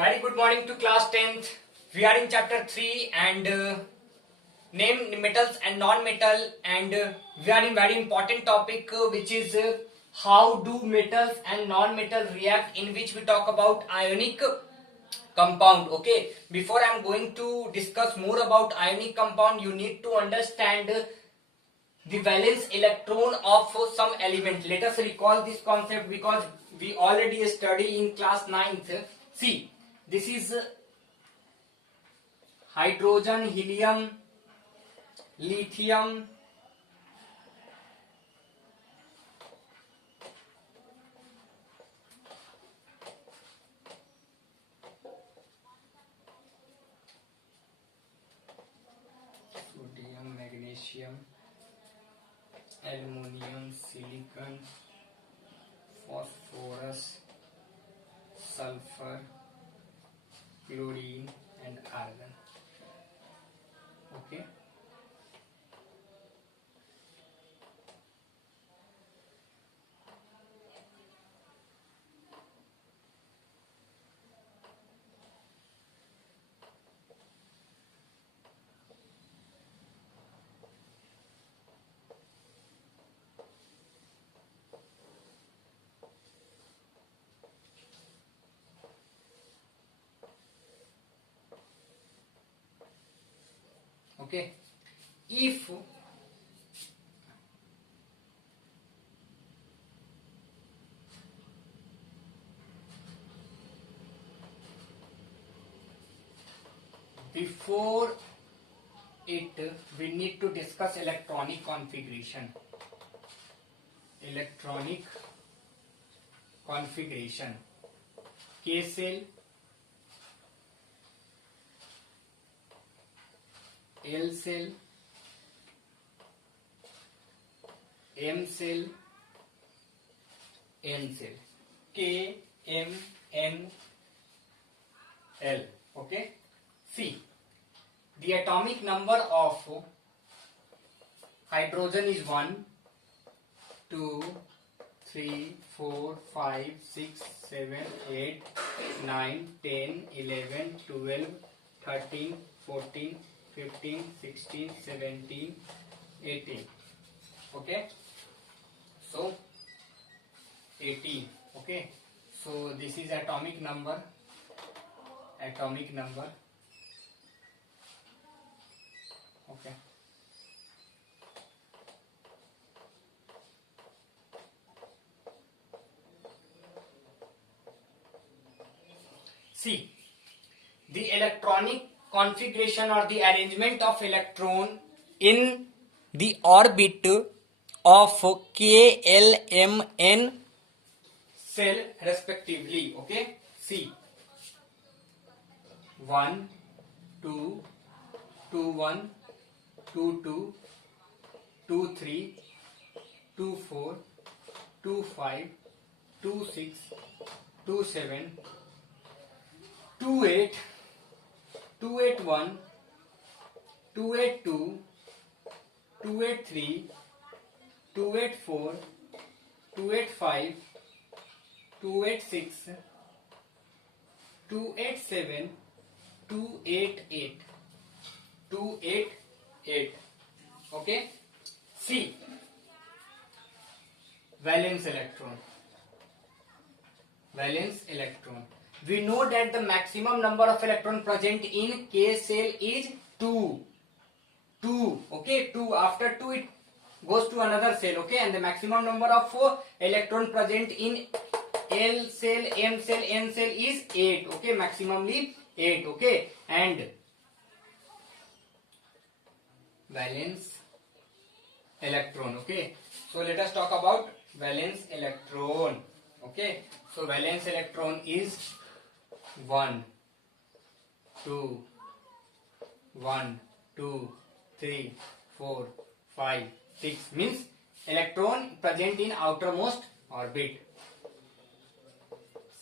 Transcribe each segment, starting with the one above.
Very good morning to class 10th. We are in chapter 3 and name metals and non-metal, and we are in very important topic which is how do metals and non-metal react, in which we talk about ionic compound. Okay, before I am going to discuss more about ionic compound, you need to understand the valence electron of some element. Let us recall this concept because we already study in class 9th. See, this is hydrogen, helium, lithium, sodium, magnesium, aluminum, silicon, phosphorus, sulfur, chlorine and argon. Okay, okay. If before it we need to discuss electronic configuration. Electronic configuration: K cell, L cell, M cell, N cell. K, M, N, L. Okay. See, the atomic number of hydrogen is 1, 2, 3, 4, 5, 6, 7, 8, 9, 10, 11, 12, 13, 14, 15, 16, 17, 18. Okay. So 18. Okay. So this is atomic number. Atomic number. Okay. See, the electronic configuration or the arrangement of electron in the orbit of K, L, M, N cell respectively. Okay. See, 1, 2, 2, 1, 2, 2, 2, 3, 2, 4, 2, 5, 2, 6, 2, 7, 2, 8, 2, 8, 1, 2, 8, 2, 2, 8, 3, 2, 8, 4, 2, 8, 5, 2, 8, 6, 2, 8, 7, 2, 8, 8, 2, 8, 8. Okay. See, valence electron. Valence electron. We know that the maximum number of electron present in K cell is 2. 2. Okay, 2. After 2 it goes to another cell. Okay, and the maximum number of electron present in L cell, M cell, N cell is 8. Okay, maximally 8. Okay, and valence electron. Okay, so let us talk about valence electron. Okay, so valence electron is 1, 2, 1, 2, 3, 4, 5, 6, means electron present in outermost orbit.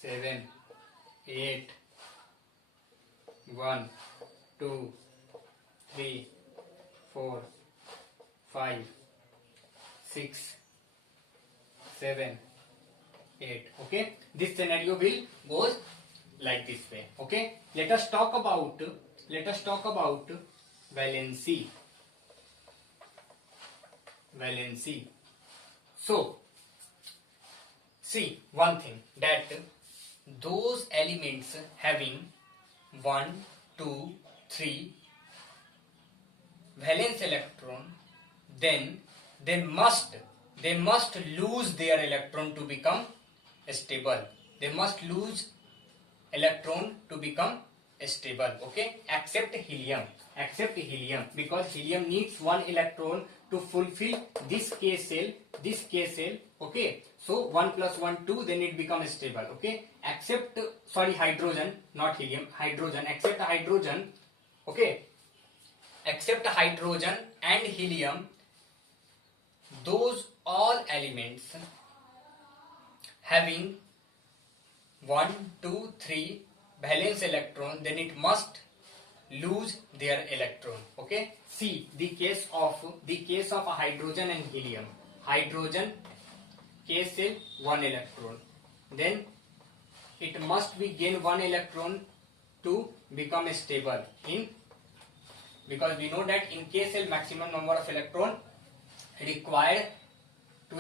7, 8, 1, 2, 3, 4, 5, 6, 7, 8. Okay, this scenario will goes like this way. Okay, let us talk about valency. So see one thing, that those elements having 1, 2, 3 valence electron, then they must lose their electron to become stable. They must lose electron to become stable. Okay, except helium, because helium needs one electron to fulfill this k cell. Okay, so 1 plus 1 2, then it becomes stable. Okay, except hydrogen, not helium, hydrogen, except hydrogen. Okay, except hydrogen and helium, those all elements having 1, 2, 3 valence electron, then it must lose their electron. Okay, see the case of hydrogen and helium. Hydrogen k cell 1 electron, then it must be gain 1 electron to become stable in, because we know that in k cell maximum number of electron required to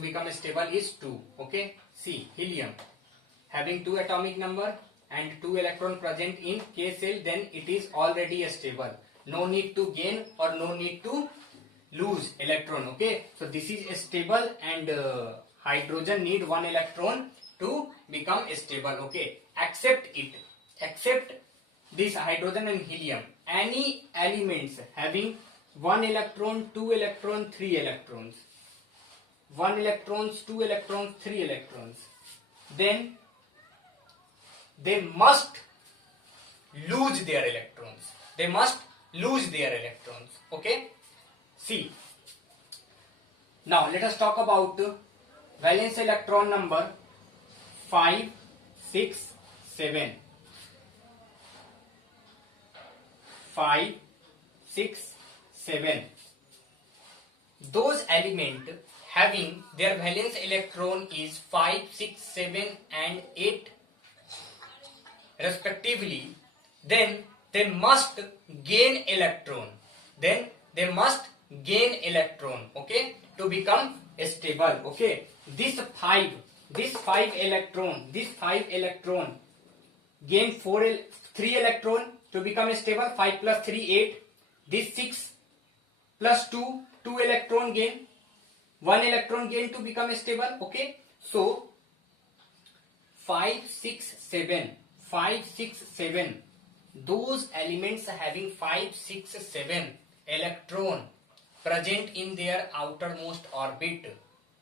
become stable is 2. Okay, see helium having 2 atomic number and 2 electron present in k cell, then it is already stable. No need to gain or no need to lose electron. Okay, so this is stable, and hydrogen need 1 electron to become stable. Okay, except this hydrogen and helium, any elements having 1 electron, 2 electron, 3 electrons, 1 electrons, 2 electrons, 3 electrons, then they must lose their electrons. Okay, see, now let us talk about valence electron number 5, 6, 7. 5, 6, 7. Those elements having their valence electron is 5, 6, 7 and 8 respectively, then they must gain electron. Okay, to become stable. Okay, this 5 electron gain 3 electron to become stable. 5 plus 3 8. This 6 plus 2 electron gain, 1 electron gain to become stable. Okay, so 5, 6, 7, those elements having 5, 6, 7 electron present in their outermost orbit,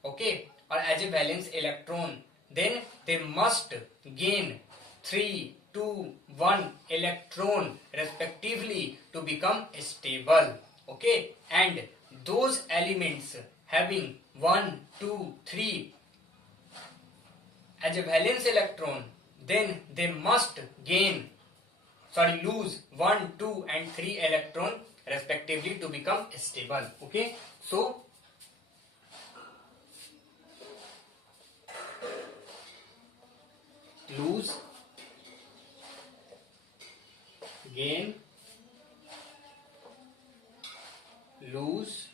okay, or as a valence electron, then they must gain 3, 2, 1 electron respectively to become stable. Okay, and those elements having 1, 2, 3 as a valence electron, then they must lose 1, 2 and 3 electron respectively to become stable. Okay, so lose, gain, lose,